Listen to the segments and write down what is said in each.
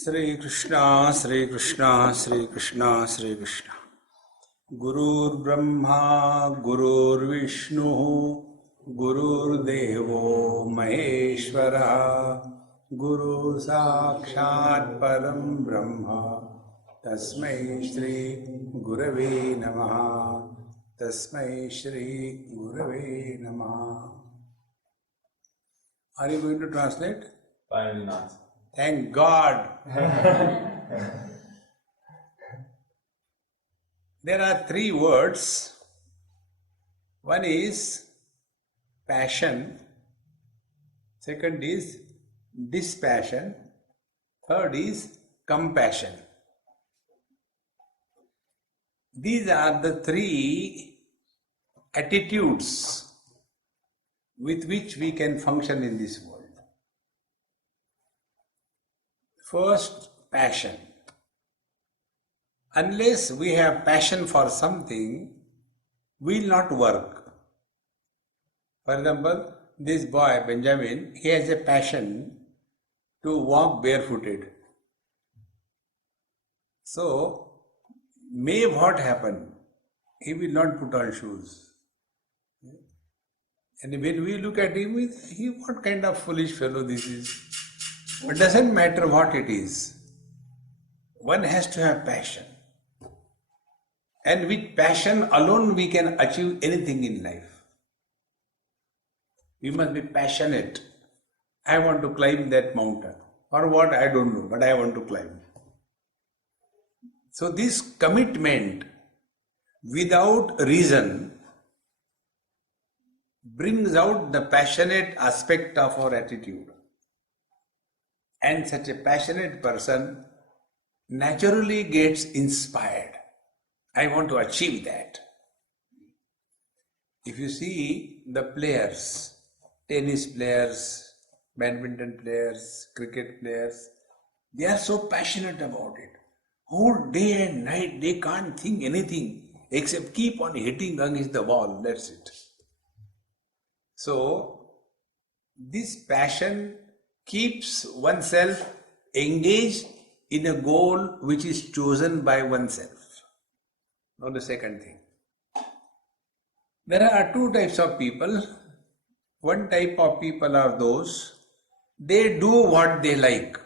Sri Krishna, Sri Krishna, Sri Krishna, Sri Krishna. Gurur Brahma, Gurur Vishnu, Gurur Devo Maheshwara, Guru Sakshat Param Brahma, Tasmai Shri Gurave Namaha, Tasmai Shri Gurave Namaha. Are you going to translate? Finally not. Thank God. There are three words. One is passion, second is dispassion, third is compassion. These are the three attitudes with which we can function in this world. First, passion. Unless we have passion for something, we will not work. For example, this boy, Benjamin, he has a passion to walk barefooted. So, may what happen, he will not put on shoes. And when we look at him, what kind of foolish fellow this is? It doesn't matter what it is. One has to have passion. And with passion alone we can achieve anything in life. We must be passionate. I want to climb that mountain. Or what, I don't know, but I want to climb. So this commitment without reason brings out the passionate aspect of our attitude. And such a passionate person naturally gets inspired. I want to achieve that. If you see the players, tennis players, badminton players, cricket players, they are so passionate about it. Whole day and night they can't think anything except keep on hitting against the wall, that's it. So, this passion keeps oneself engaged in a goal which is chosen by oneself. Now the second thing. There are two types of people. One type of people are those, they do what they like.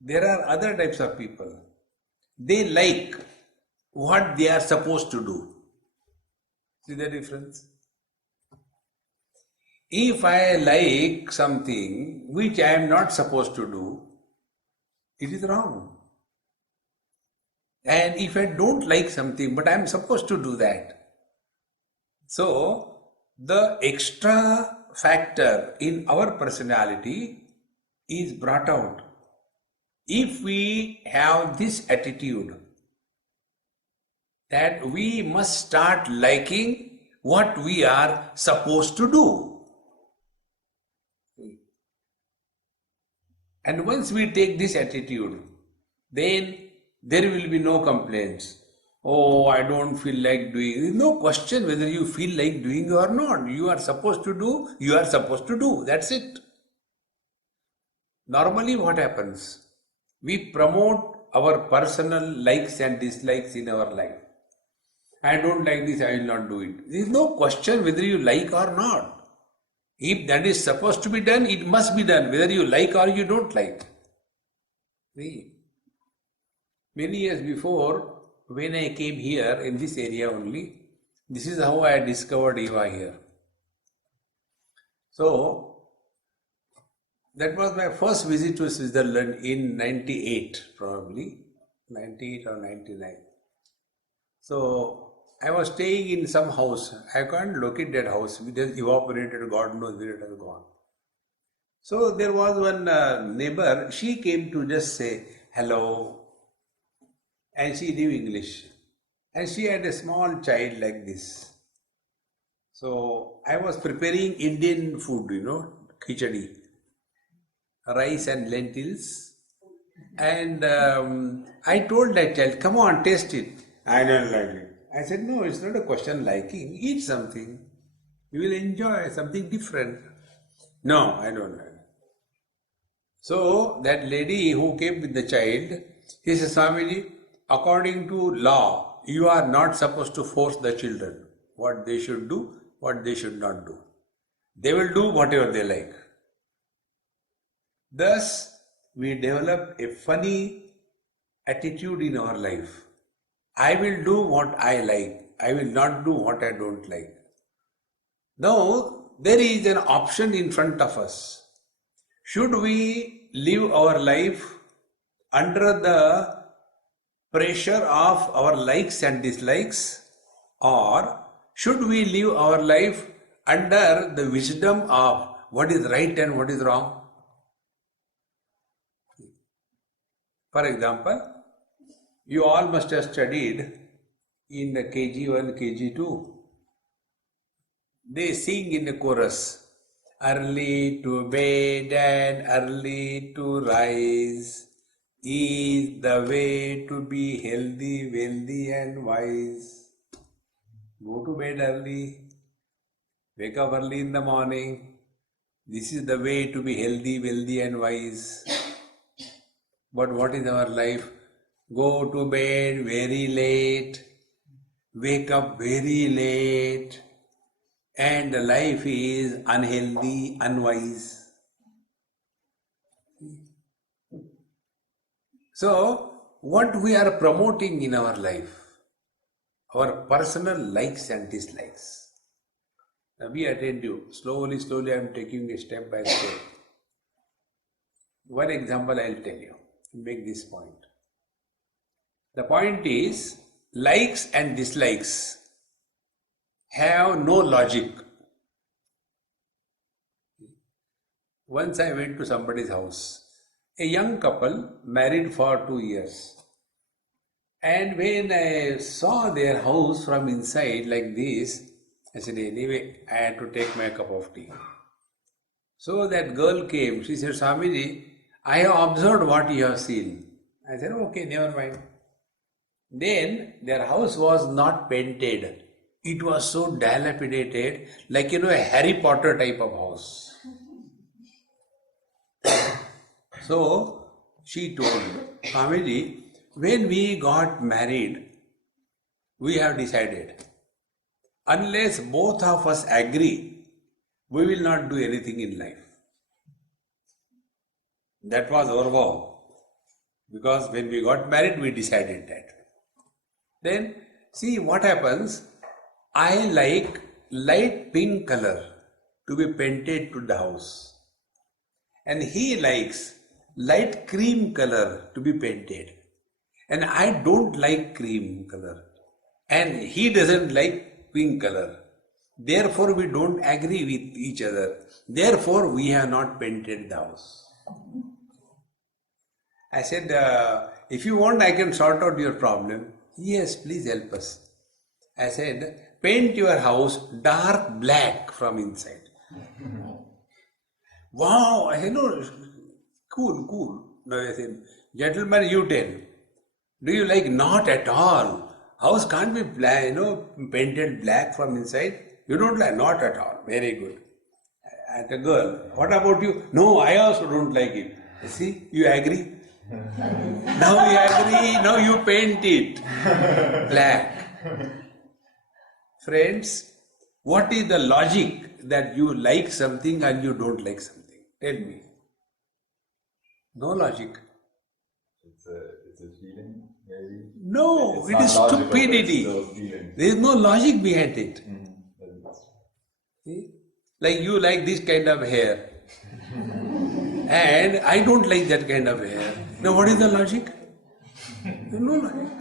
There are other types of people. They like what they are supposed to do. See the difference? If I like something which I am not supposed to do, it is wrong. And if I don't like something but I am supposed to do that. So, the extra factor in our personality is brought out. If we have this attitude that we must start liking what we are supposed to do. And once we take this attitude, then there will be no complaints. Oh, I don't feel like doing. There is no question whether you feel like doing or not. You are supposed to do, you are supposed to do. That's it. Normally what happens? We promote our personal likes and dislikes in our life. I don't like this, I will not do it. There is no question whether you like or not. If that is supposed to be done, it must be done, whether you like or you don't like. See, many years before, when I came here in this area only, this is how I discovered yoga here. So, that was my first visit to Switzerland in 98, probably, 98 or 99. So, I was staying in some house. I can't locate that house. It has evaporated, God knows where it has gone. So there was one neighbor, she came to just say hello, and she knew English. And she had a small child like this. So I was preparing Indian food, khichdi, rice and lentils. And I told that child, come on, taste it. I don't like it. I said, no, it's not a question liking. Eat something. You will enjoy something different. No, I don't like it. So that lady who came with the child, he says, Swamiji, according to law, you are not supposed to force the children what they should do, what they should not do. They will do whatever they like. Thus, we develop a funny attitude in our life. I will do what I like. I will not do what I don't like. Now, there is an option in front of us. Should we live our life under the pressure of our likes and dislikes, or should we live our life under the wisdom of what is right and what is wrong? For example, you all must have studied in the KG1, KG2. They sing in the chorus, early to bed and early to rise is the way to be healthy, wealthy and wise. Go to bed early, wake up early in the morning. This is the way to be healthy, wealthy and wise. But what is our life? Go to bed very late, wake up very late, and the life is unhealthy, unwise. So, what we are promoting in our life? Our personal likes and dislikes. Now be attentive. Slowly, I am taking a step by step. One example I will tell you to make this point. The point is, likes and dislikes have no logic. Once I went to somebody's house, a young couple married for 2 years. And when I saw their house from inside like this, I said, anyway, I had to take my cup of tea. So that girl came, she said, Swamiji, I have observed what you have seen. I said, okay, never mind. Then their house was not painted. It was so dilapidated, like a Harry Potter type of house. So she told, Swamiji, when we got married, we have decided, unless both of us agree, we will not do anything in life. That was our vow. Because when we got married, we decided that. Then, see what happens. I like light pink color to be painted to the house. And he likes light cream color to be painted. And I don't like cream color. And he doesn't like pink color. Therefore, we don't agree with each other. Therefore, we have not painted the house. I said, if you want, I can sort out your problem. Yes, please help us. I said, paint your house dark black from inside. Wow, I said, no, cool. No, I said, gentlemen, you tell. Do you like? Not at all. House can't be black, painted black from inside. You don't like? Not at all. Very good. And the girl, what about you? No, I also don't like it. You see, you agree? Now you agree, now you paint it black. Friends, what is the logic that you like something and you don't like something? Tell me. No logic. It's a feeling, maybe? No, it's it is stupidity. There is no logic behind it. See? Like you like this kind of hair. And I don't like that kind of hair. Now what is the logic? No logic.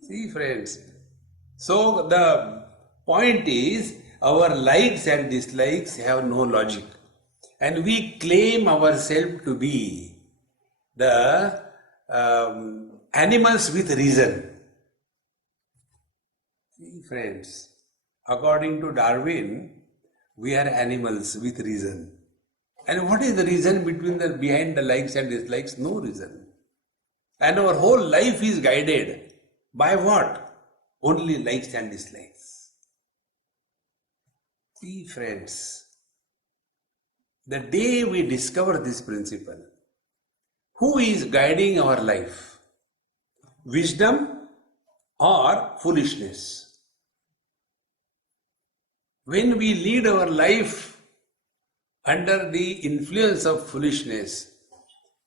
See friends. So the point is, our likes and dislikes have no logic. And we claim ourselves to be the animals with reason. See friends, according to Darwin, we are animals with reason. And what is the reason behind the likes and dislikes? No reason. And our whole life is guided by what? Only likes and dislikes. See friends, The day we discover this principle, who is guiding our life? Wisdom or foolishness? When we lead our life under the influence of foolishness,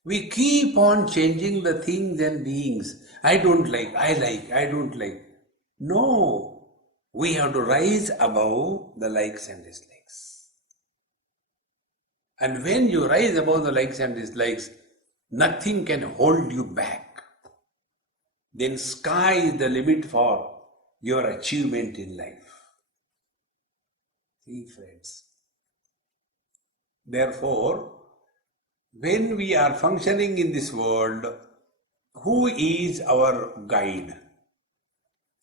we keep on changing the things and beings. I don't like, I don't like. No, we have to rise above the likes and dislikes. And when you rise above the likes and dislikes, nothing can hold you back. Then sky is the limit for your achievement in life. See, friends. Therefore, when we are functioning in this world, who is our guide?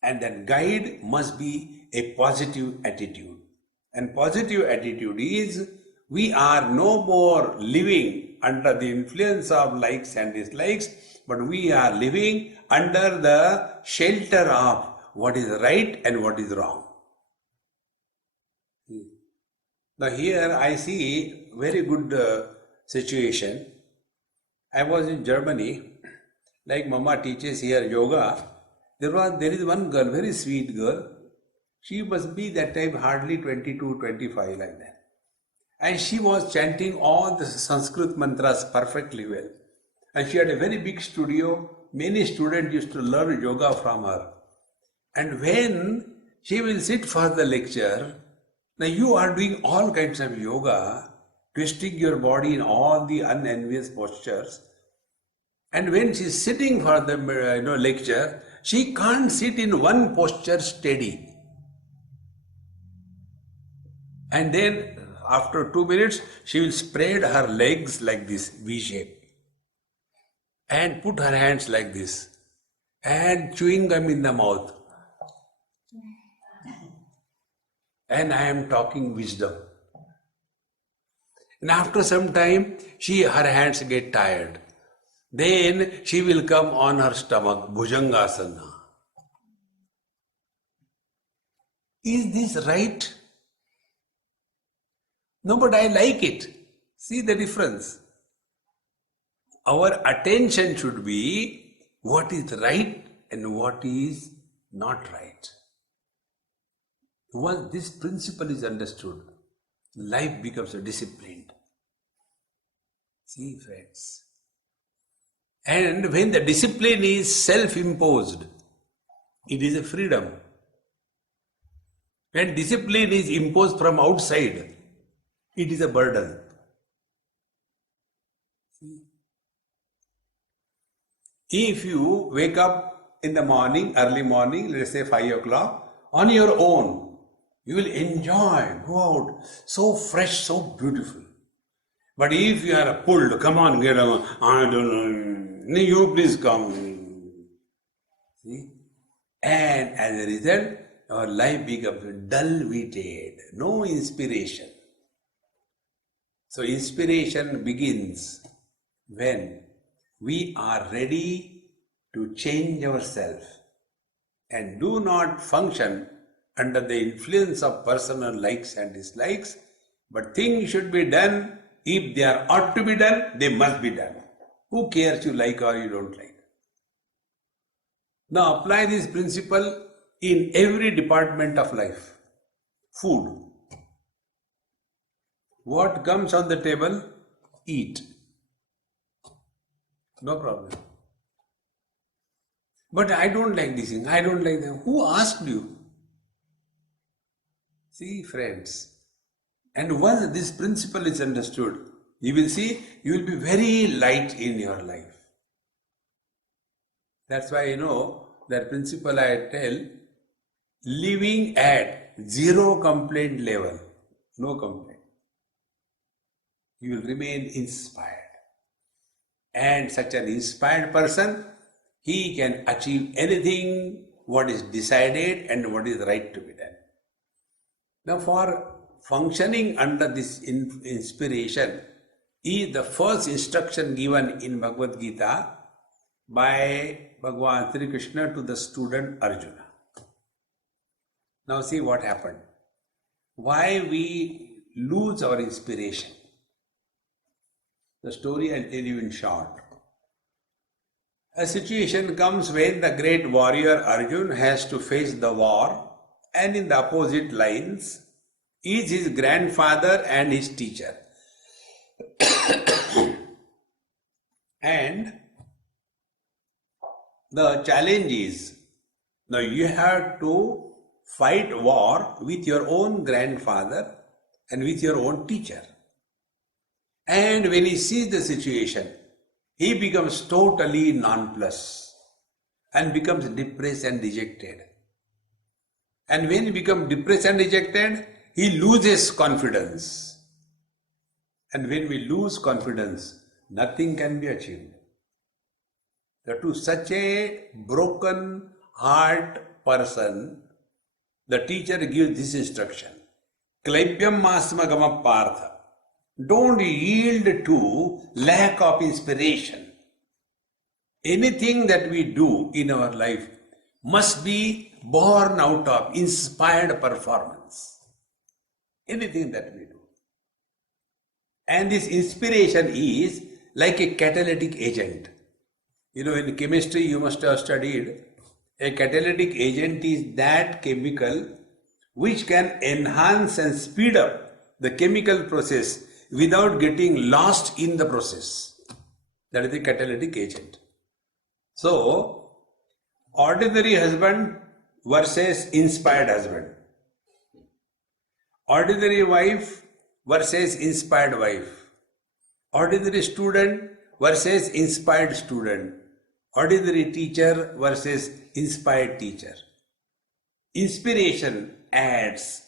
And that guide must be a positive attitude. And positive attitude is, we are no more living under the influence of likes and dislikes, but we are living under the shelter of what is right and what is wrong. Now here I see very good situation. I was in Germany, like Mama teaches here yoga. There is one girl, very sweet girl. She must be that time hardly 22, 25 like that. And she was chanting all the Sanskrit mantras perfectly well. And she had a very big studio. Many students used to learn yoga from her. And when she will sit for the lecture, now you are doing all kinds of yoga, twisting your body in all the unenvious postures. And when she is sitting for the lecture, she can't sit in one posture steady. And then after 2 minutes, she will spread her legs like this, V shape. And put her hands like this. And chewing gum in the mouth. And I am talking wisdom. And after some time, her hands get tired. Then she will come on her stomach, Bhujangasana. Is this right? No, but I like it. See the difference. Our attention should be what is right and what is not right. Once this principle is understood, life becomes disciplined. See, friends. And when the discipline is self-imposed, it is a freedom. When discipline is imposed from outside, it is a burden. See? If you wake up in the morning, early morning, let's say 5 o'clock, on your own, you will enjoy, go out, so fresh, so beautiful. But if you are pulled, come on, get on, I don't know, you please come. See? And as a result, our life becomes dull-witted, no inspiration. So inspiration begins when we are ready to change ourselves and do not function under the influence of personal likes and dislikes, but things should be done. If they are ought to be done, they must be done. Who cares you like or you don't like? Now apply this principle in every department of life. Food. What comes on the table, eat. No problem. But I don't like this thing, I don't like that. Who asked you? See, friends. And once this principle is understood, you will see, you will be very light in your life. That's why that principle I tell, living at zero complaint level, no complaint. You will remain inspired. And such an inspired person, he can achieve anything what is decided and what is right to be done. Now for functioning under this inspiration is the first instruction given in Bhagavad Gita by Bhagavan Sri Krishna to the student Arjuna. Now see what happened. Why we lose our inspiration. The story I'll tell you in short. A situation comes when the great warrior Arjun has to face the war, and in the opposite lines is his grandfather and his teacher. And the challenge is, now you have to fight war with your own grandfather and with your own teacher. And when he sees the situation, he becomes totally nonplussed and becomes depressed and dejected. And when he becomes depressed and dejected, he loses confidence. And when we lose confidence, nothing can be achieved. To such a broken heart person, the teacher gives this instruction: Klaipyam masmagama partha. Don't yield to lack of inspiration. Anything that we do in our life must be born out of inspired performance. Anything that we do. And this inspiration is like a catalytic agent. You know, in chemistry you must have studied, a catalytic agent is that chemical which can enhance and speed up the chemical process without getting lost in the process. That is the catalytic agent. So, ordinary husband versus inspired husband. Ordinary wife versus inspired wife. Ordinary student versus inspired student. Ordinary teacher versus inspired teacher. Inspiration adds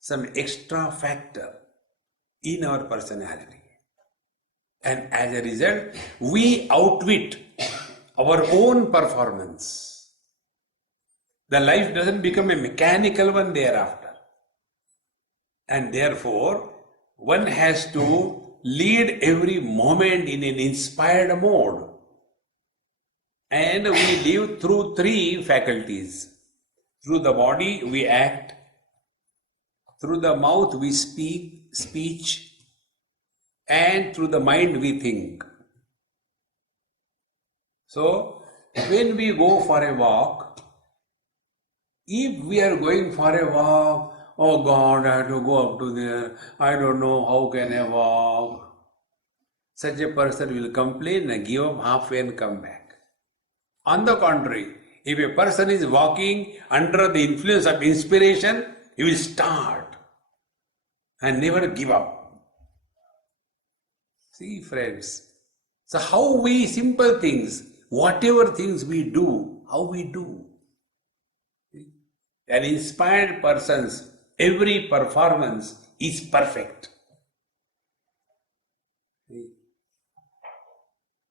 some extra factor in our personality. And as a result, we outwit our own performance. The life doesn't become a mechanical one thereafter. And therefore, one has to lead every moment in an inspired mode. And we live through three faculties. Through the body we act, through the mouth we speech, and through the mind we think. So, when we go for a walk, if we are going for a walk, oh God, I have to go up to there, I don't know how can I walk. Such a person will complain and give up halfway and come back. On the contrary, if a person is walking under the influence of inspiration, he will start and never give up. See, friends, so how we, simple things, whatever things we do, how we do. An inspired person's every performance is perfect.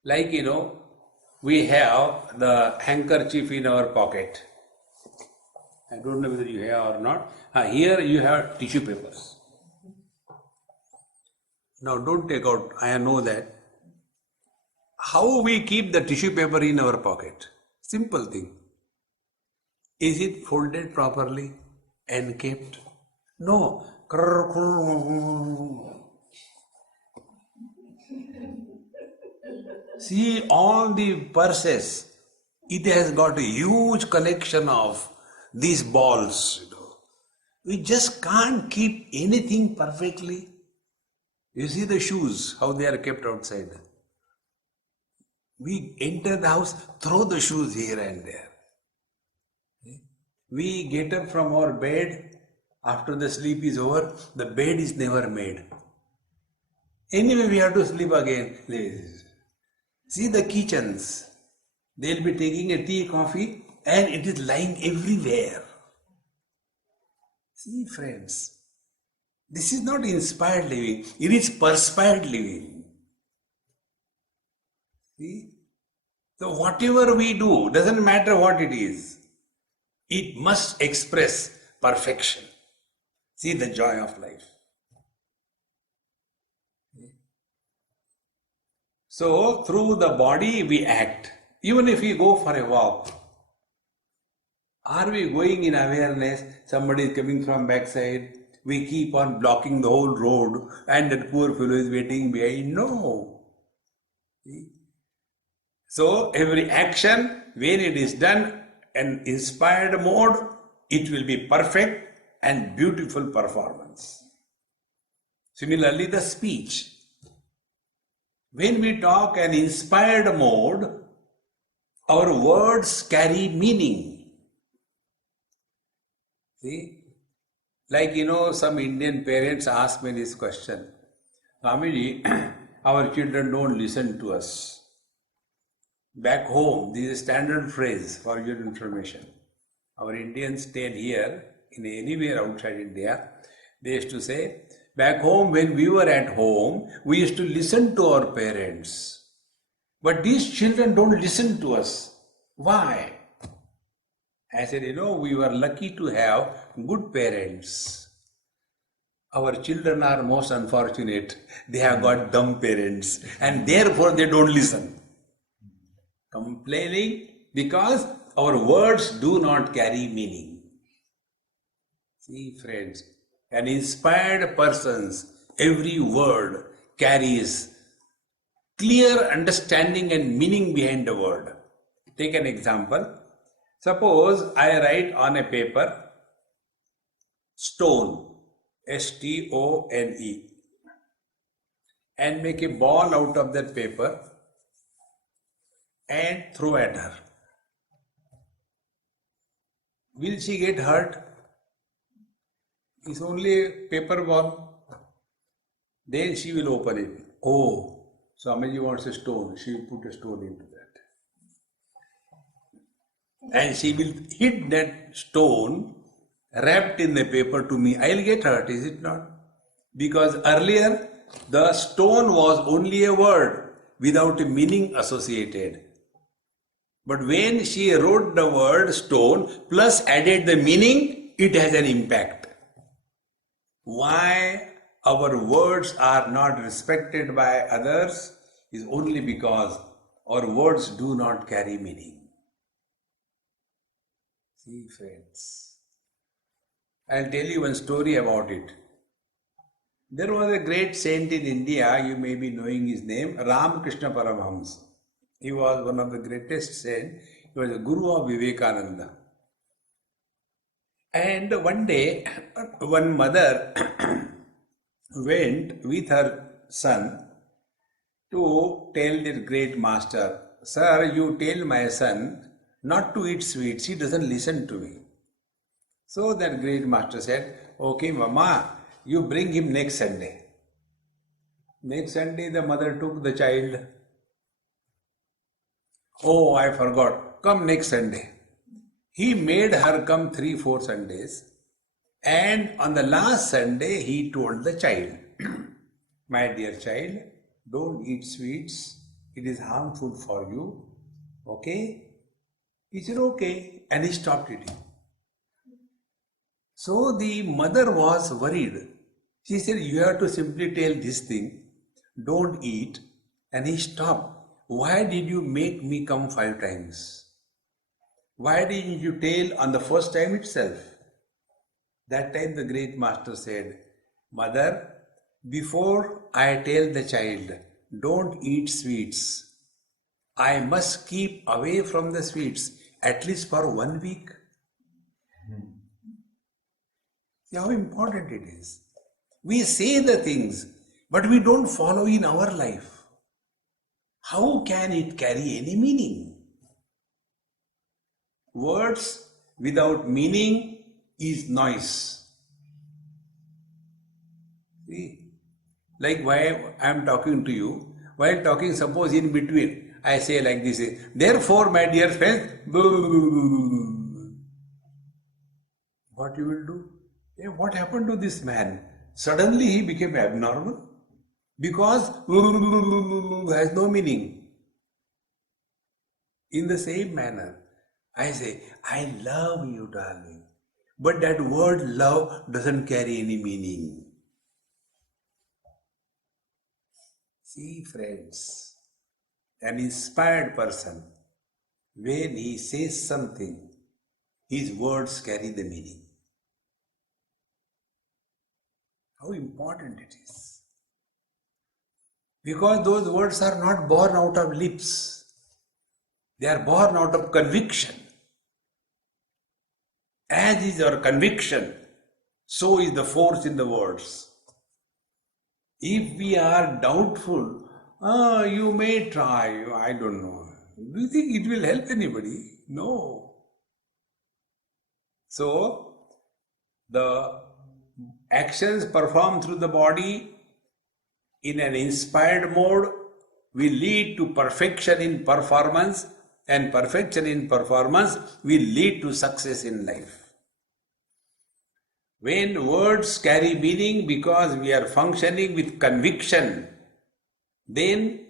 Like, you know, we have the handkerchief in our pocket. I don't know whether you have or not. Here you have tissue papers. Now don't take out, I know that. How we keep the tissue paper in our pocket? Simple thing. Is it folded properly and kept? No. See all the purses, it has got a huge collection of these balls. We just can't keep anything perfectly. You see the shoes, how they are kept outside. We enter the house, throw the shoes here and there. We get up from our bed, after the sleep is over, the bed is never made. Anyway, we have to sleep again. See the kitchens, they'll be taking a tea, coffee, and it is lying everywhere. See, friends, this is not inspired living, it is perspired living. See? So whatever we do, doesn't matter what it is, it must express perfection. See the joy of life. So, through the body we act. Even if we go for a walk, are we going in awareness? Somebody is coming from backside, we keep on blocking the whole road and that poor fellow is waiting behind. No. See? So every action, when it is done in inspired mode, it will be perfect and beautiful performance. Similarly, the speech. When we talk an inspired mode, our words carry meaning. See? Like, some Indian parents ask me this question. Swamiji, our children don't listen to us. Back home, this is a standard phrase for your information. Our Indians tell here, in anywhere outside India, they used to say, back home when we were at home, we used to listen to our parents. But these children don't listen to us. Why? I said, we were lucky to have good parents. Our children are most unfortunate. They have got dumb parents and therefore they don't listen. Complaining because our words do not carry meaning. See, friends, an inspired person's every word carries clear understanding and meaning behind the word. Take an example. Suppose I write on a paper, stone, S-T-O-N-E, and make a ball out of that paper and throw at her. Will she get hurt? It's only a paper ball. Then she will open it. Oh, Swamiji wants a stone. She will put a stone into that. And she will hit that stone wrapped in the paper to me. I'll get hurt, is it not? Because earlier the stone was only a word without a meaning associated. But when she wrote the word stone plus added the meaning, it has an impact. Why our words are not respected by others is only because our words do not carry meaning. See, friends, I'll tell you one story about it. There was a great saint in India, you may be knowing his name, Ramakrishna Paramahams. He was one of the greatest saints. He was a guru of Vivekananda. And one day, one mother went with her son to tell their great master, Sir, you tell my son not to eat sweets. He doesn't listen to me. So that great master said, okay, Mama, you bring him next Sunday. Next Sunday, the mother took the child. Oh, I forgot. Come next Sunday. He made her come 3-4 Sundays. And on the last Sunday, he told the child, my dear child, don't eat sweets. It is harmful for you. Okay? He said, okay. And he stopped eating. So the mother was worried. She said, you have to simply tell this thing, don't eat. And he stopped. Why did you make me come 5 times? Why didn't you tell on the first time itself? That time the great master said, Mother, before I tell the child, don't eat sweets, I must keep away from the sweets at least for 1 week. See how important it is. We say the things, but we don't follow in our life. How can it carry any meaning? Words without meaning is noise. See? Like why I am talking to you, while talking, suppose in between, I say like this, therefore my dear friends, what you will do? Hey, what happened to this man? Suddenly he became abnormal because has no meaning. In the same manner, I say, I love you, darling. But that word love doesn't carry any meaning. See, friends, an inspired person, when he says something, his words carry the meaning. How important it is. Because those words are not born out of lips. They are born out of conviction. As is our conviction, so is the force in the words. If we are doubtful, you may try, I don't know. Do you think it will help anybody? No. So, the actions performed through the body in an inspired mode will lead to perfection in performance, and perfection in performance will lead to success in life. When words carry meaning because we are functioning with conviction, then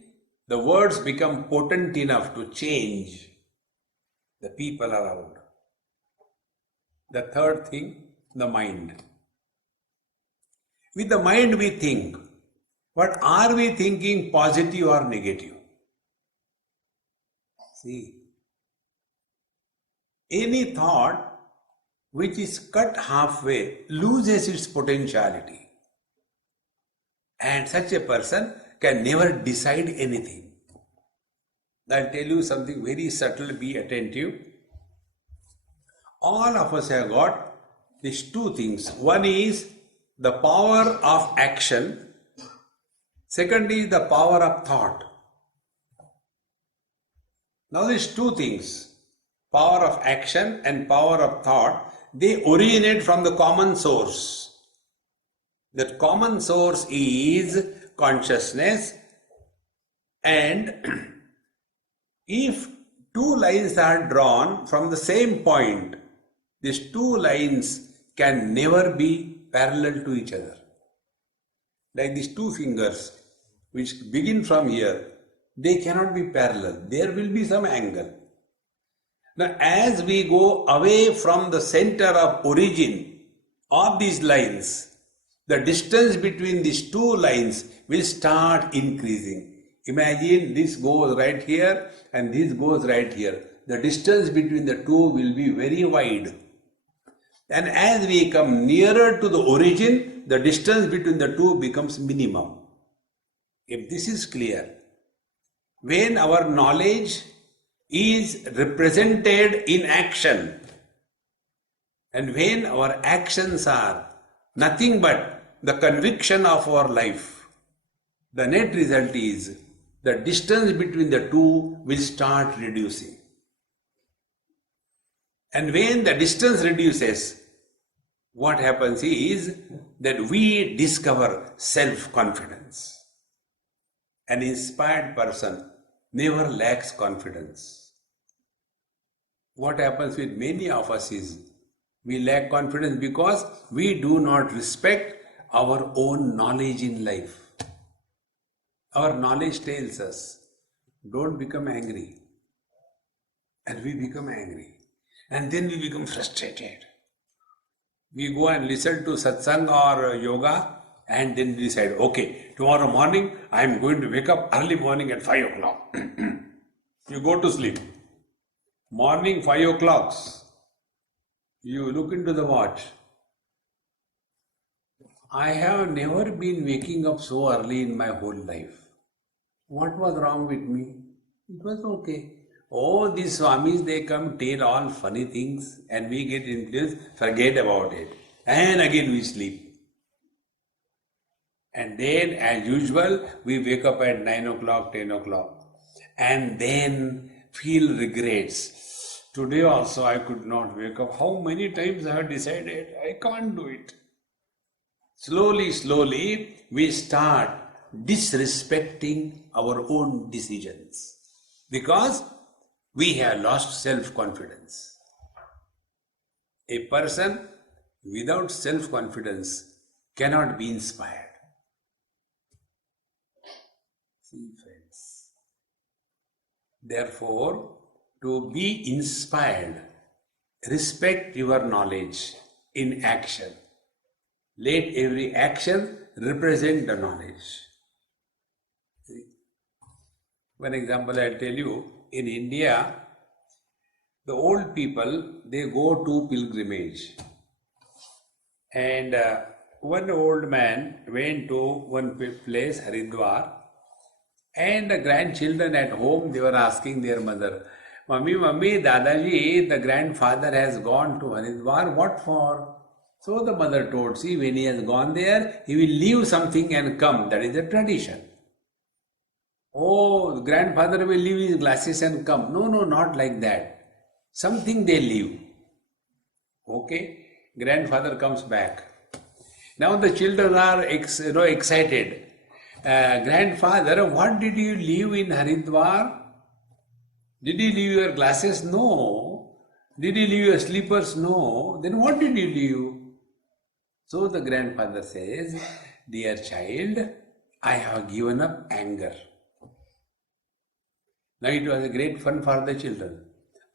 the words become potent enough to change the people around. The third thing, the mind. With the mind we think, but are we thinking positive or negative? See, any thought which is cut halfway loses its potentiality. And such a person can never decide anything. I'll tell you something very subtle, be attentive. All of us have got these two things. One is the power of action. Second is the power of thought. Now these two things, power of action and power of thought, they originate from the common source. That common source is consciousness, and if two lines are drawn from the same point, these two lines can never be parallel to each other. Like these two fingers which begin from here, they cannot be parallel. There will be some angle. Now, as we go away from the center of origin of these lines, the distance between these two lines will start increasing. Imagine this goes right here and this goes right here. The distance between the two will be very wide. And as we come nearer to the origin, the distance between the two becomes minimum. If this is clear, when our knowledge is represented in action, and when our actions are nothing but the conviction of our life, the net result is the distance between the two will start reducing. And when the distance reduces, what happens is that we discover self-confidence. An inspired person never lacks confidence. What happens with many of us is we lack confidence because we do not respect our own knowledge in life. Our knowledge tells us, don't become angry. And we become angry. And then we become frustrated. We go and listen to satsang or yoga and then decide, okay, tomorrow morning I am going to wake up early morning at 5 o'clock. You go to sleep. Morning 5 o'clock, you look into the watch. I have never been waking up so early in my whole life. What was wrong with me? It was okay. Oh, these Swamis, they come tell all funny things and we get influenced, forget about it. And again we sleep. And then as usual, we wake up at 9 o'clock, 10 o'clock. And then feel regrets. Today also I could not wake up. How many times I have decided I can't do it. Slowly, we start disrespecting our own decisions because we have lost self-confidence. A person without self-confidence cannot be inspired. See, friends. Therefore, to be inspired, respect your knowledge in action. Let every action represent the knowledge. See? One example I'll tell you. In India, the old people, they go to pilgrimage. And one old man went to one place, Haridwar, And the grandchildren at home, they were asking their mother, Mummy, Mummy, Dadaji, the grandfather has gone to Haridwar, what for? So the mother told, see, when he has gone there, he will leave something and come. That is the tradition. Oh, the grandfather will leave his glasses and come. No, no, not like that. Something they leave. Okay, grandfather comes back. Now the children are excited. Grandfather, what did you leave in Haridwar? Did you leave your glasses? No. Did you leave your slippers? No. Then what did you leave? So the grandfather says, dear child, I have given up anger. Now it was a great fun for the children.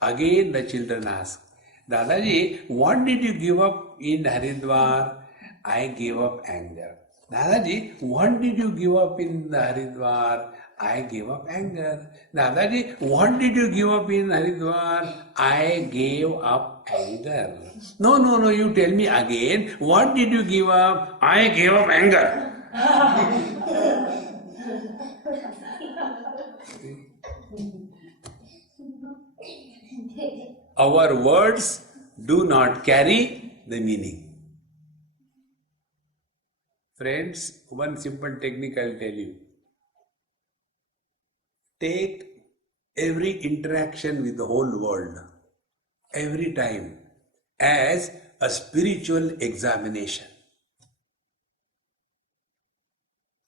Again the children ask, Dadaji, what did you give up in Haridwar? I gave up anger. Dadaji, what did you give up in Haridwar? I gave up anger. Dadaji, what did you give up in Haridwar? I gave up anger. No, no, no, you tell me again. What did you give up? I gave up anger. Our words do not carry the meaning. Friends, one simple technique I'll tell you. Take every interaction with the whole world, every time, as a spiritual examination.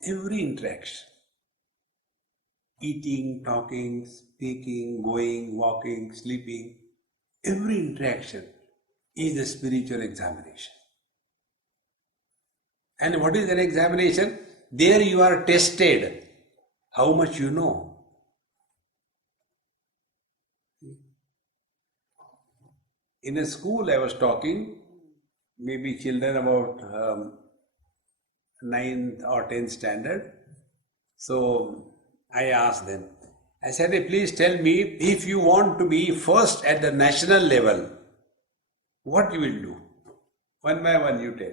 Every interaction. Eating, talking, speaking, going, walking, sleeping. Every interaction is a spiritual examination. And what is an examination? There you are tested how much you know. In a school I was talking, maybe children about 9th or 10th standard. So I asked them, I said, hey, please tell me, if you want to be first at the national level, what you will do? One by one you tell.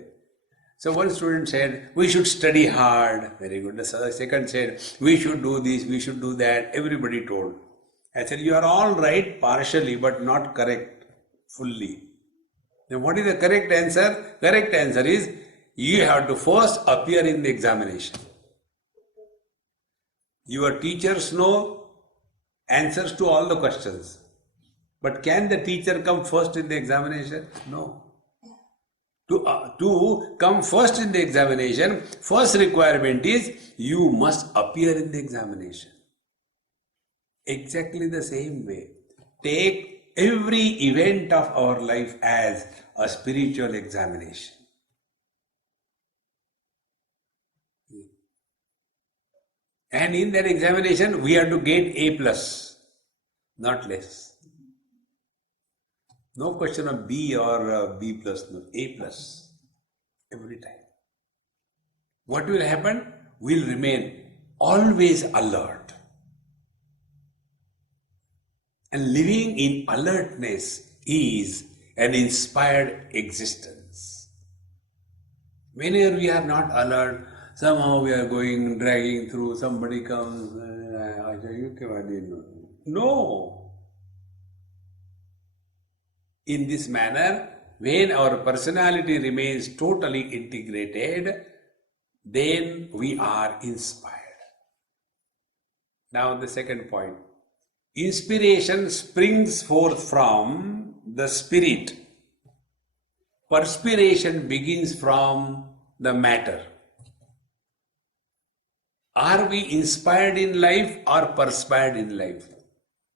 So one student said, we should study hard. Very good. The second said, we should do this, we should do that. Everybody told. I said, you are all right partially, but not correct fully. Then what is the correct answer? Correct answer is, you have to first appear in the examination. Your teachers know answers to all the questions. But can the teacher come first in the examination? No. To come first in the examination, first requirement is you must appear in the examination. Exactly the same way. Take every event of our life as a spiritual examination. And in that examination, we have to get A+, not less. No question of B or B+, no, A+, every time. What will happen? We'll remain always alert. And living in alertness is an inspired existence. Whenever we are not alert, somehow we are going, dragging through, somebody comes, no. In this manner, when our personality remains totally integrated, then we are inspired. Now the second point. Inspiration springs forth from the spirit. Perspiration begins from the matter. Are we inspired in life or perspired in life?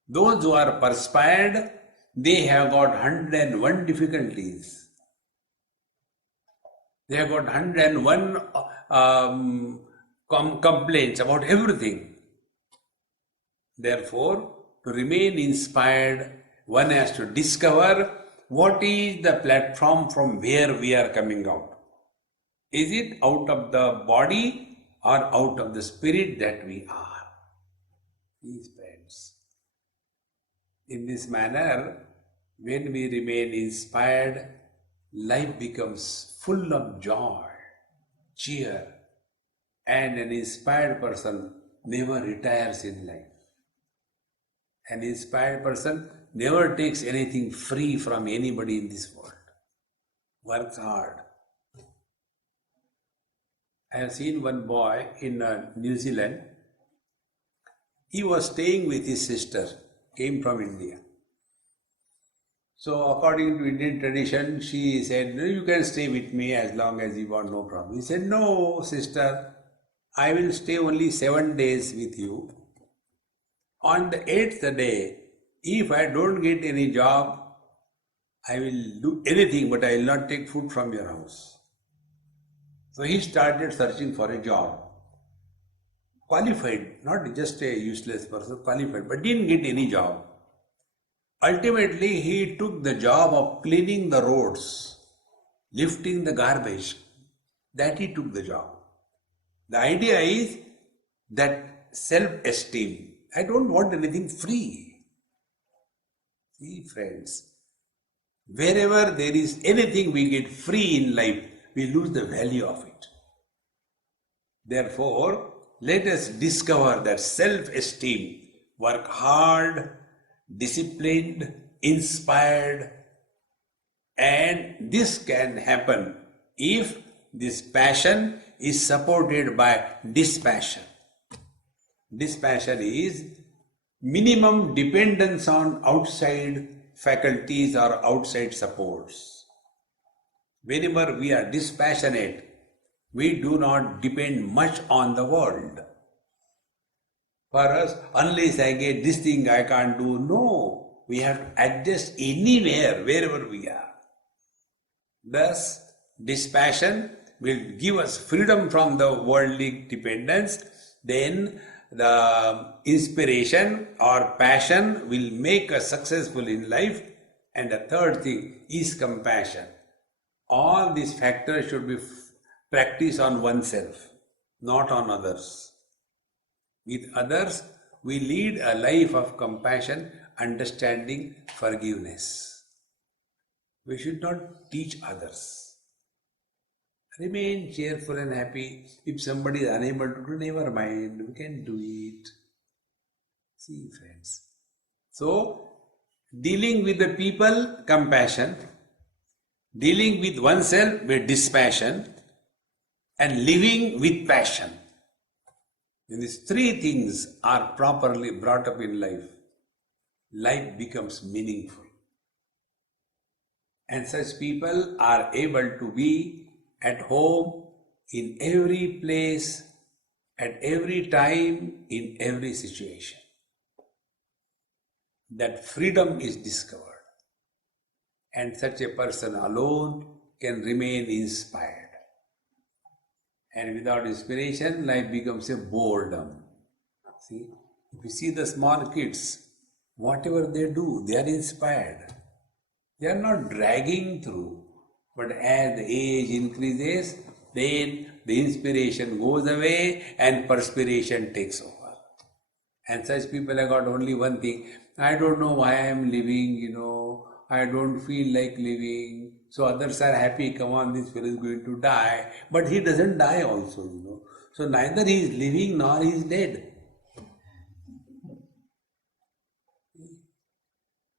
Those who are perspired, they have got 101 difficulties. They have got 101 complaints about everything. Therefore, to remain inspired, one has to discover what is the platform from where we are coming out. Is it out of the body or out of the spirit that we are? These friends. In this manner, when we remain inspired, life becomes full of joy, cheer, and an inspired person never retires in life. An inspired person never takes anything free from anybody in this world. Works hard. I have seen one boy in New Zealand. He was staying with his sister, came from India. So according to Indian tradition, she said, "No, you can stay with me as long as you want, no problem." He said, "No, sister, I will stay only 7 days with you. On the 8th day, if I don't get any job, I will do anything, but I will not take food from your house." So he started searching for a job. Qualified, not just a useless person, qualified, but didn't get any job. Ultimately, he took the job of cleaning the roads, lifting the garbage. That he took the job. The idea is that self-esteem. I don't want anything free. See, friends, wherever there is anything we get free in life, we lose the value of it. Therefore, let us discover that self-esteem, work hard, disciplined, inspired, and this can happen if this passion is supported by dispassion. Dispassion is minimum dependence on outside faculties or outside supports. Whenever we are dispassionate, we do not depend much on the world. For us, unless I get this thing, I can't do. No, we have to adjust anywhere, wherever we are. Thus, dispassion will give us freedom from the worldly dependence. Then the inspiration or passion will make us successful in life. And the third thing is compassion. All these factors should be practiced on oneself, not on others. With others, we lead a life of compassion, understanding, forgiveness. We should not teach others. Remain cheerful and happy. If somebody is unable to do, never mind, we can do it. See, friends. So, dealing with the people, compassion. Dealing with oneself with dispassion. And living with passion. When these three things are properly brought up in life, life becomes meaningful. And such people are able to be at home in every place, at every time, in every situation. That freedom is discovered. And such a person alone can remain inspired. And without inspiration, life becomes a boredom. See, if you see the small kids, whatever they do, they are inspired. They are not dragging through. But as the age increases, then the inspiration goes away and perspiration takes over. And such people have got only one thing: I don't know why I am living, I don't feel like living. So others are happy, come on, this fellow is going to die. But he doesn't die also, So neither he is living nor he is dead.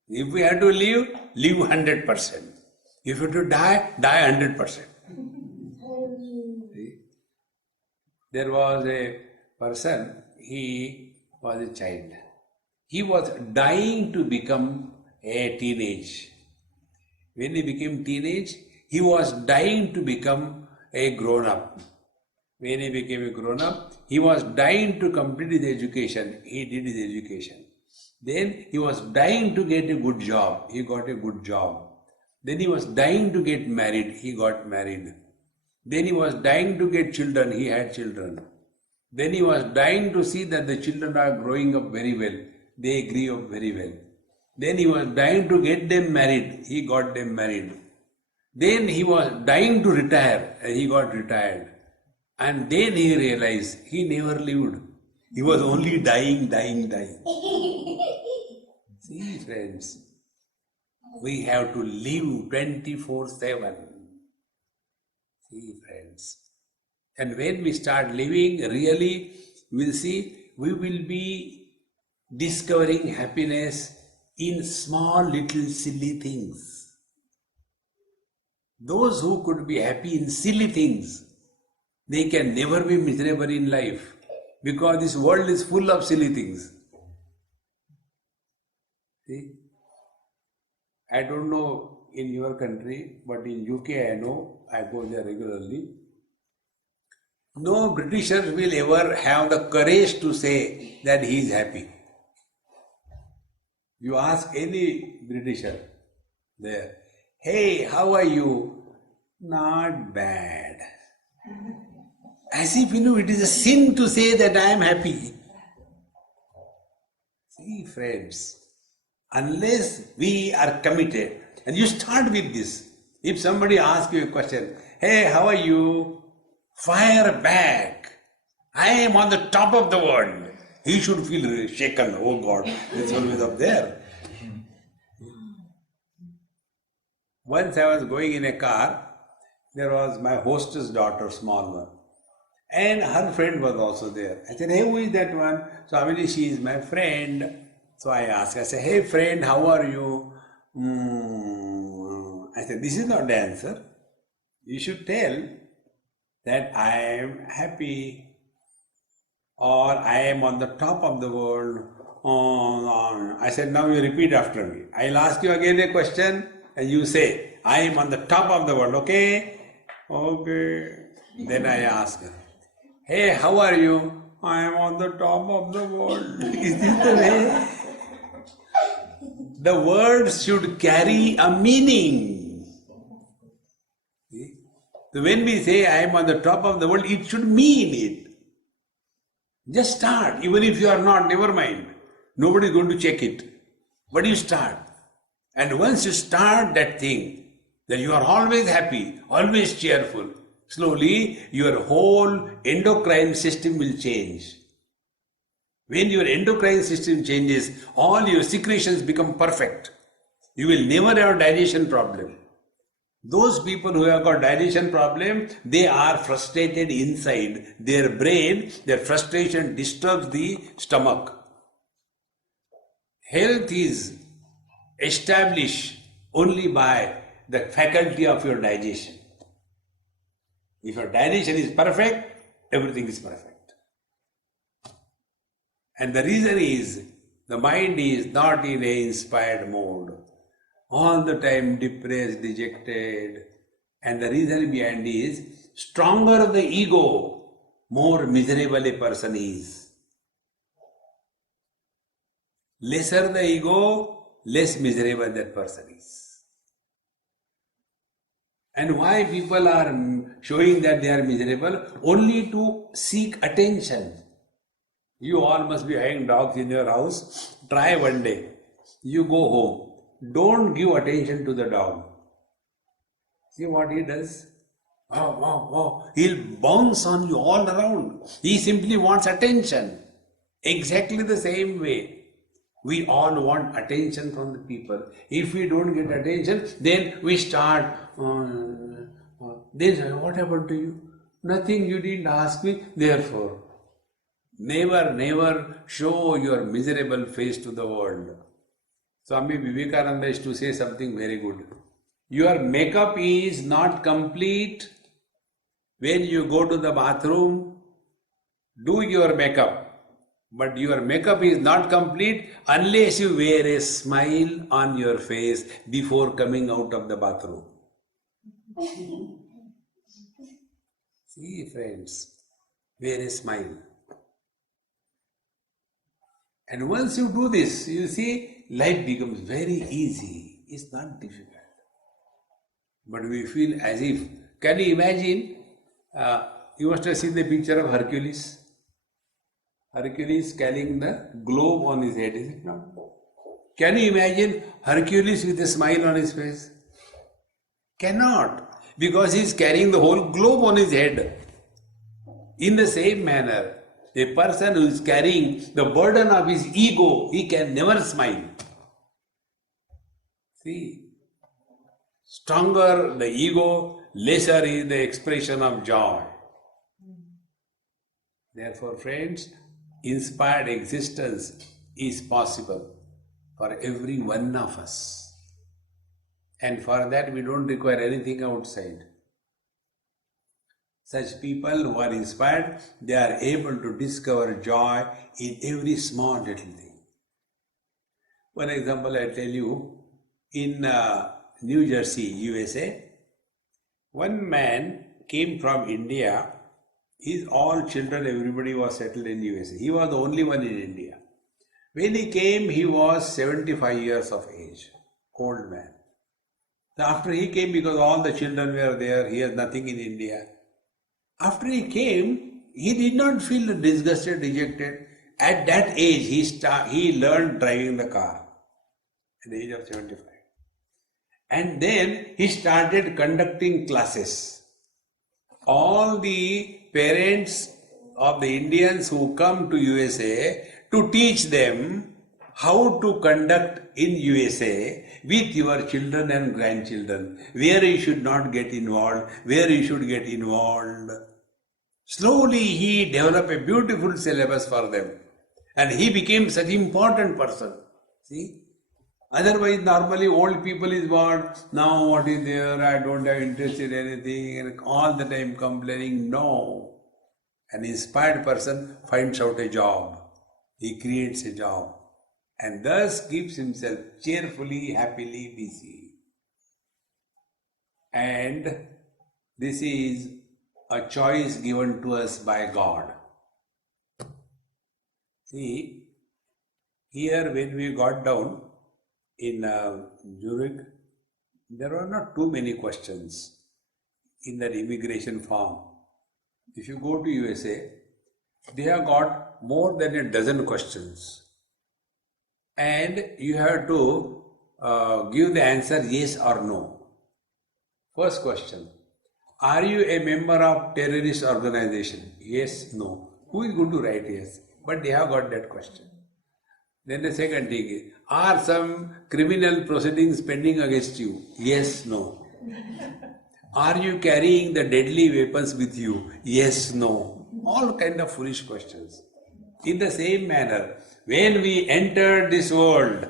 If we have to live, live 100%. If you have to die, die 100%. See? There was a person, he was a child. He was dying to become a teenage. When he became teenage, he was dying to become a grown-up. When he became a grown-up, he was dying to complete his education. He did his education. Then he was dying to get a good job. He got a good job. Then he was dying to get married. He got married. Then he was dying to get children. He had children. Then he was dying to see that the children are growing up very well. They grew up very well. Then he was dying to get them married. He got them married. Then he was dying to retire. He got retired. And then he realized he never lived. He was only dying. See, friends, we have to live 24/7. See, friends. And when we start living, really, we'll see we will be discovering happiness in small little silly things. Those who could be happy in silly things, they can never be miserable in life, because this world is full of silly things. See? I don't know in your country, but in UK I know, I go there regularly. No Britisher will ever have the courage to say that he is happy. You ask any Britisher there, hey, how are you? Not bad. As if it is a sin to say that I am happy. See, friends, unless we are committed, and you start with this. If somebody asks you a question, hey, how are you? Fire back. I am on the top of the world. He should feel shaken. Oh God, it's always up there. Once I was going in a car, there was my hostess daughter, small one. And her friend was also there. I said, hey, who is that one? So Swami, she is my friend. So I asked, I said, hey friend, how are you? I said, this is not the answer. You should tell that I am happy, or I am on the top of the world. I said, now you repeat after me. I'll ask you again a question and you say, I am on the top of the world, okay? Okay. Then I ask her, hey, how are you? I am on the top of the world. Is this the way? The words should carry a meaning. See? So when we say I am on the top of the world, it should mean it. Just start. Even if you are not, never mind. Nobody is going to check it. But you start. And once you start that thing, that you are always happy, always cheerful, slowly your whole endocrine system will change. When your endocrine system changes, all your secretions become perfect. You will never have digestion problem. Those people who have got digestion problem, they are frustrated inside. Their brain, their frustration disturbs the stomach. Health is established only by the faculty of your digestion. If your digestion is perfect, everything is perfect. And the reason is, the mind is not in an inspired mode. All the time depressed, dejected. And the reason behind is, stronger the ego, more miserable a person is. Lesser the ego, less miserable that person is. And why people are showing that they are miserable? Only to seek attention. You all must be having dogs in your house. Try one day. You go home. Don't give attention to the dog. See what he does? Oh. He'll bounce on you all around. He simply wants attention. Exactly the same way. We all want attention from the people. If we don't get attention, then we start, then what happened to you? Nothing, you didn't ask me, therefore. Never show your miserable face to the world. Swami Vivekananda used to say something very good. Your makeup is not complete. When you go to the bathroom, do your makeup. But your makeup is not complete unless you wear a smile on your face before coming out of the bathroom. See, friends, wear a smile. And once you do this, you see, life becomes very easy. It's not difficult. But we feel as if, can you imagine, you must have seen the picture of Hercules. Hercules carrying the globe on his head, is it not? Can you imagine Hercules with a smile on his face? Cannot, because he is carrying the whole globe on his head. In the same manner, a person who is carrying the burden of his ego, he can never smile. See, stronger the ego, lesser is the expression of joy. Therefore, friends, inspired existence is possible for every one of us. And for that we don't require anything outside. Such people who are inspired, they are able to discover joy in every small little thing. For example, I tell you, in New Jersey, USA, one man came from India. His all children, everybody was settled in USA. He was the only one in India. When he came, he was 75 years of age, old man. So after he came, because all the children were there, he has nothing in India. After he came, he did not feel disgusted, dejected. At that age, he learned driving the car at the age of 75. And then he started conducting classes. All the parents of the Indians who come to USA to teach them how to conduct in USA with your children and grandchildren, where you should not get involved, where you should get involved. Slowly he developed a beautiful syllabus for them, and he became such an important person. See? Otherwise, normally old people is what, now what is there, I don't have interest in anything, and all the time complaining. No. An inspired person finds out a job. He creates a job and thus keeps himself cheerfully, happily busy. And this is a choice given to us by God. See, here when we got down in Zurich, there were not too many questions in that immigration form. If you go to USA, they have got more than a dozen questions. And you have to give the answer yes or no. First question, are you a member of terrorist organization? Yes, no. Who is going to write yes? But they have got that question. Then the second thing is, are some criminal proceedings pending against you? Yes, no. Are you carrying the deadly weapons with you? Yes, no. All kind of foolish questions. In the same manner, when we enter this world,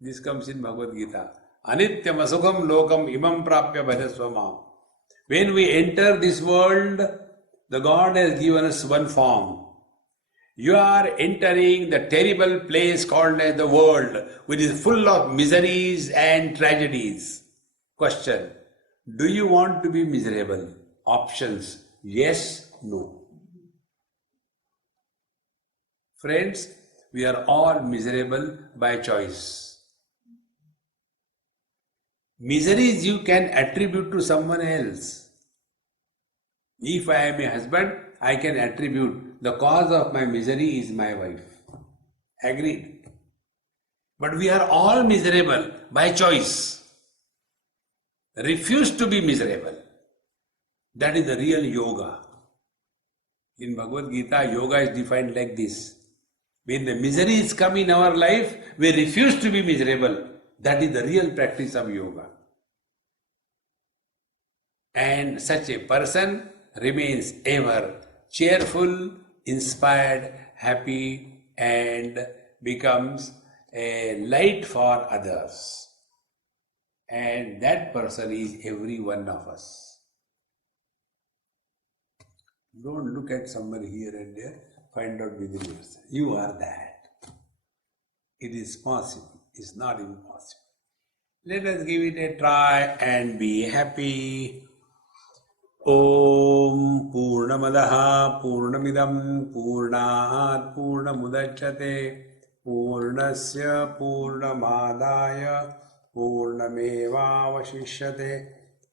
this comes in Bhagavad Gita, Anityam asukam lokam imam prapya bhajasvama. When we enter this world, the God has given us one form. You are entering the terrible place called as the world, which is full of miseries and tragedies. Question, do you want to be miserable? Options, yes, no. Friends, we are all miserable by choice. Miseries you can attribute to someone else. If I am a husband, I can attribute the cause of my misery is my wife. Agreed? But we are all miserable by choice. Refuse to be miserable. That is the real yoga. In Bhagavad Gita, yoga is defined like this. When the miseries come in our life, we refuse to be miserable. That is the real practice of yoga. And such a person remains ever cheerful, inspired, happy, and becomes a light for others. And that person is every one of us. Don't look at somebody here and there, find out within yourself. You are that. It is possible, it's not impossible. Let us give it a try and be happy. Om Purnamadaha Purnamidam Purnat Purnamudachyate Purnasya Purnamadaya Purnameva Vashishyate.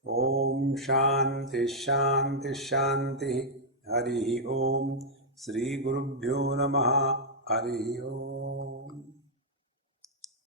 Om Shanti Shanti Shanti. Harihi Om. Sri Gurubhyo Namaha. Harihi Om.